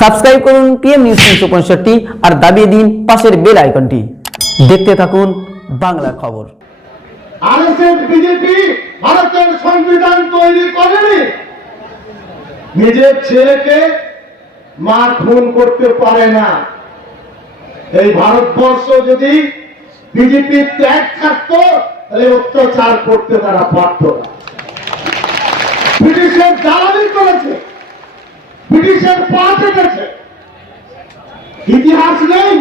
Subscribe করুন PM news তিনশো পঁয়ষট্টি আর দাবিয়ে দিন পাশের বেল আইকনটি। দেখতে থাকুন বাংলা খবর। আরএসএস, বিজেপি ভারতের সংবিধান তৈরি করেনি। নিজের ছেলেকে মা খুন করতে পারে না। এই ভারতবর্ষ যদি বিজেপি ত্যাগ থাকতো, তাহলে অত্যাচার করতে তারা পারত না। ব্রিটিশের জ্বালানি করেছে। ব্রিটিশের পা চেটেছে ইতিহাস নেই।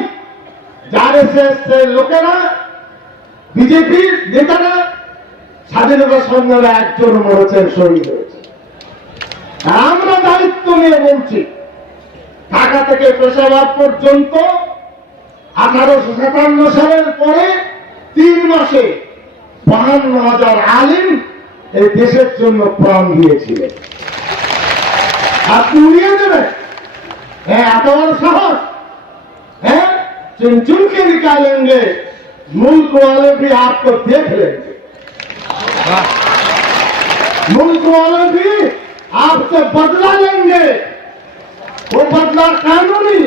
যার এসে লোকেরা বিজেপির নেতারা, স্বাধীনতা সংগ্রামে একজন মরেছেন, শহীদ হয়েছে। আমরা দায়িত্ব নিয়ে বলছি, ঢাকা থেকে পেশাবাদ পর্যন্ত আঠারোশো সাতান্ন সালের পরে তিন মাসে বাহান্ন হাজার আলিম এই দেশের জন্য প্রাণ দিয়েছিলেন। আপনি উড়িয়ে দেবেন হ্যাঁ এত বড় সাহস हैं चुन चुन के निकालेंगे मुल्क वाले भी आपको देख लेंगे मुल्क वाले भी आपसे बदला लेंगे वो बदला कानूनी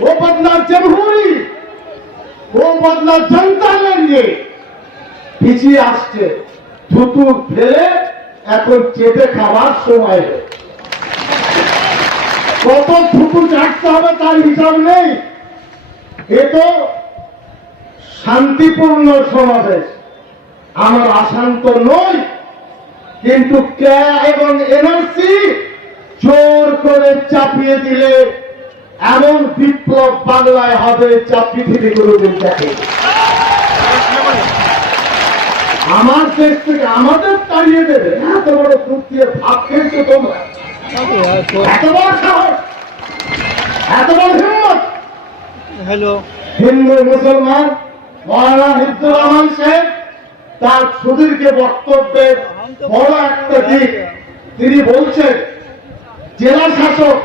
वो बदला जमहूरी वो बदला जनता लेंगे পিছিয়ে আসছে থুতু ফেলে এখন চেটে খাবার সময় হয়েছে। কত থুতু চাটতে হবে তার হিসাব নেই। এ তো শান্তিপূর্ণ সমাবেশ। আমার অশান্ত নই, কিন্তু কে এবং এনআরসি জোর করে চাপিয়ে দিলে এমন বিপ্লব বাংলায় হবে যা পৃথিবী কোনোদিন দেখে। আমার দেশ থেকে আমাদের তাড়িয়ে দেবে। দুঃখ দিয়ে ভাব খেয়েছো তোমরা। হিন্দু মুসলমান রহমান তার সুদীর্ঘ বক্তব্যের বড় একটা দিক। তিনি বলছেন, জেলা শাসক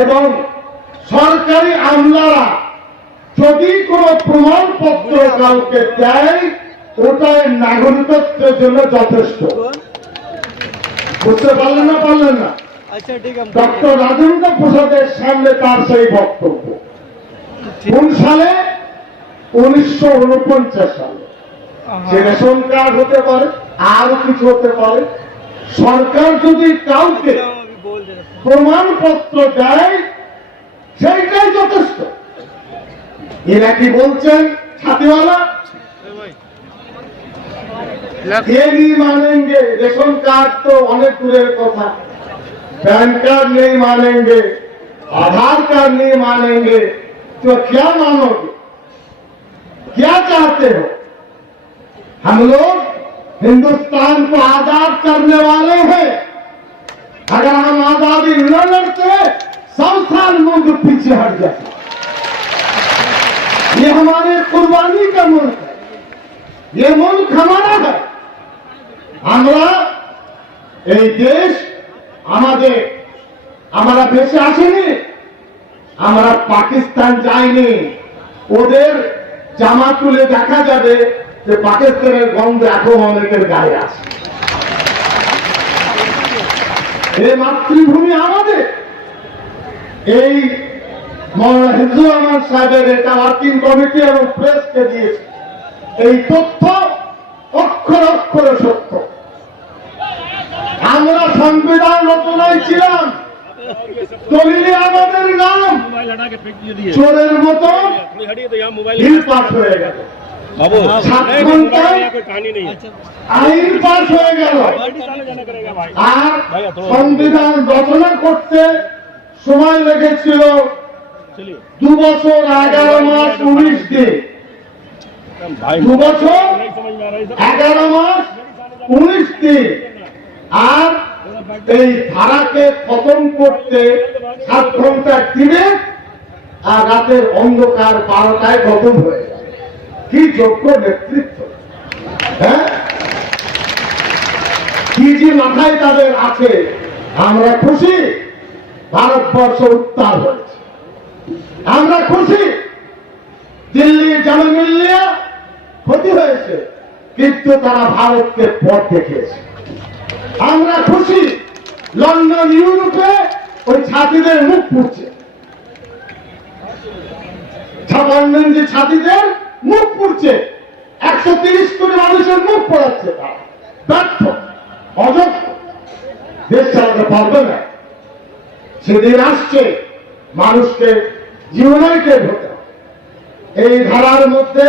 এবং সরকারি আমলারা যদি কোন প্রমাণপত্র কাউকে দেয়, ওটাই নাগরিকত্বের জন্য যথেষ্ট। করতে পারলেন না পারলেন না? ডক্টর রাজেন্দ্র প্রসাদের সামনে তার সেই বক্তব্য। কোন সালে? উনিশশো সালে। সে রেশন কার্ড হতে পারে আর কিছু হতে পারে। সরকার যদি কাউকে প্রমাণপত্র দেয় সেইটাই যথেষ্ট। এরা কি বলছেন ছাতিওয়ালা? मानेंगे, रेशन कार्ड तो अनेक दूर कथा। पैन कार्ड नहीं मानेंगे, आधार कार्ड नहीं मानेंगे तो क्या मानोगे? क्या चाहते हो? हम लोग हिंदुस्तान को आज़ाद करने वाले हैं। अगर हम आज़ादी न लड़ते, सब साल मुल्क पीछे हट जाते। ये हमारे कुर्बानी का मुल्क है। ये मुल्क हमारा है। আমরা এই দেশ আমাদের, আমরা দেশে আসেনি, আমরা পাকিস্তান যাইনি। ওদের জামা তুলে দেখা যাবে যে পাকিস্তানের গন্ধ এখন অনেকের গায়ে আছে। এই মাতৃভূমি আমাদের। এই মৌলানা সাহেবের এটা ওয়ার্কিং কমিটি এবং প্রেসকে দিয়েছে। এই তথ্য অক্ষর অক্ষরে সত্য। সংবিধান রচনায় ছিলাম। দলিলে আমাদের নাম চোরের মতো ভিড় হয়ে গেল। আইন পাশ হয়ে গেল। আর সংবিধান রচনা করতে সময় লেগেছিল দু বছর এগারো মাস উনিশ দিন। দু বছর এগারো মাস উনিশ দিন। আর এই ধারাকে খতম করতে সাত দিনে আর রাতের অন্ধকার বারোটায় খতম হয়ে কি যোগ্য নেতৃত্ব? হ্যাঁ? কি যে মাথায় তাদের আছে, আমরা খুশি, ভারতবর্ষ উত্তাল হয়েছে। আমরা খুশি, দিল্লি জনমিল্লিয়া ক্ষতি হয়েছে, কিন্তু তারা ভারতকে পথ দেখিয়েছে। আমরা খুশি লন্ডন, ইউরোপে ওই ছাত্রীদের মুখ পুড়ছে। ছাপান্নেন যে ছাত্রীদের মুখ পুড়ছে, একশো তিরিশ কোটি মানুষের মুখ পড়াচ্ছে ব্যর্থ অযোগ্য দেশ চালাতে পারবে না। সেদিন আসছে মানুষকে ইউনাইটেড হতে এই ধারার মধ্যে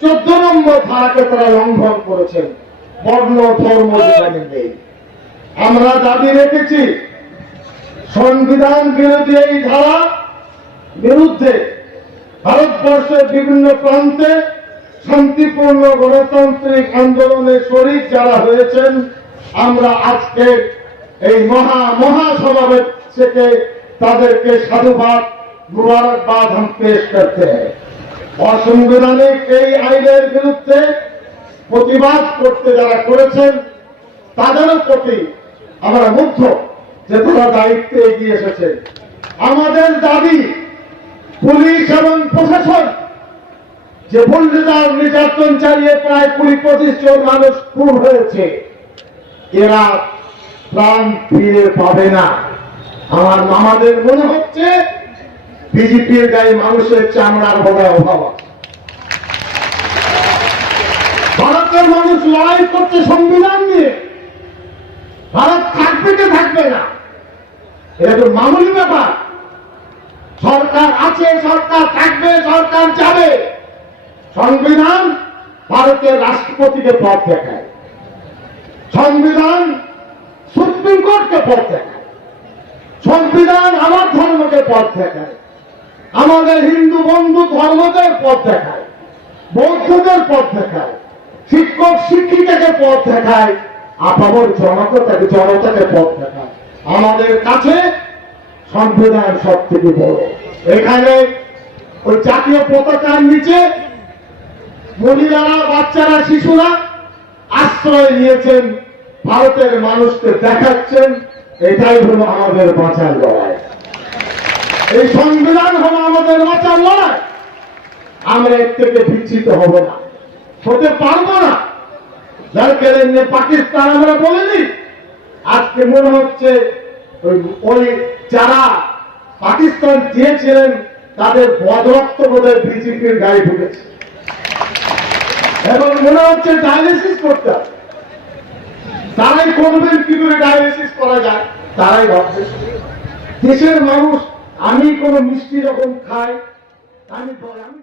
চোদ্দ নম্বর ধারাকে তারা লঙ্ঘন করেছেন। বর্ণ, ধর্ম নেই। আমরা দাবি রেখেছি, সংবিধান বিরোধী এই ধারা বিরুদ্ধে ভারতবর্ষের বিভিন্ন প্রান্তে শান্তিপূর্ণ গণতান্ত্রিক আন্দোলনে শরীর যারা হয়েছেন, আমরা আজকে এই মহা মহাসভাবের থেকে তাদেরকে সাধুবাদ, মুবারকবাদ हम পেশ করতে অসংবিধানিক এই আইনের বিরুদ্ধে প্রতিবাদ করতে যারা করেছেন, তাদেরও প্রতি আমরা মুগ্ধ যে তারা দায়িত্বে এগিয়ে এসেছে। আমাদের দাবি পুলিশ এবং প্রশাসন যে বন্যদার নির্যাতন চালিয়ে প্রায় কুড়ি পঁচিশ জন মানুষ খুন হয়েছে, এরা প্রাণ ফিরে পাবে না। আমার মামাদের মনে হচ্ছে বিজেপির গায়ে মানুষের চামড়ার বড় অভাব ভারতের মানুষ লড়াই করছে সংবিধান ভারত থাকবে কি থাকবে না? এটা তো মামুলি ব্যাপার। সরকার আছে, সরকার থাকবে, সরকার যাবে। সংবিধান ভারতের রাষ্ট্রপতিকে পথ দেখায়। সংবিধান সুপ্রিম কোর্টকে পথ দেখায়। সংবিধান আমার ধর্মকে পথ দেখায়। আমাদের হিন্দু বন্ধু ধর্মদের পথ দেখায়। বৌদ্ধদের পথ দেখায়। শিক্ষক শিক্ষিকাকে পথ দেখায়। আপামর জনতাকে জনতাকে পথ দেখায়। আমাদের কাছে সংবিধান সব থেকে বড়। এখানে ওই জাতীয় পতাকার নিচে মহিলারা, বাচ্চারা, শিশুরা আশ্রয় নিয়েছেন, ভারতের মানুষকে দেখাচ্ছেন। এটাই হলো আমাদের বাঁচার লড়াই। এই সংবিধান হলো আমাদের বাঁচার লড়াই। আমরা এর থেকে বিচ্ছিত হব না। হতে পারব না। যার কেলেন পাকিস্তান আমরা বলিনি। আজকে মনে হচ্ছে ওই- যারা পাকিস্তান চেয়েছিলেন তাদের বদরক্ত বোধহয় বিজেপির গায়ে ঢুকেছে। এবং মনে হচ্ছে ডায়ালিসিস করতে তারাই করবেন কি করে ডায়ালিসিস করা যায়, তারাই ভাববে। দেশের মানুষ, আমি কোনো মিষ্টি রকম খাই, আমি আমি